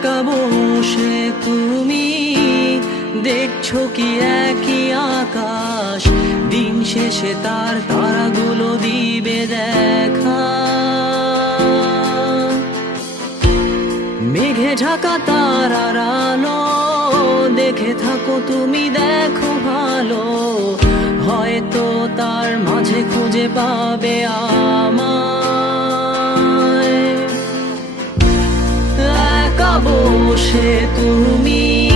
একা বসে তুমি দেখছো কি একই আকাশ, দিন শেষে তার তারাগুলো দিবে দেখা। মেঘে ঢাকা তারার আলো দেখে থাকো তুমি, দেখো ভালো, হয়তো তার মাঝে খুঁজে পাবে আমায়। একা বসে তুমি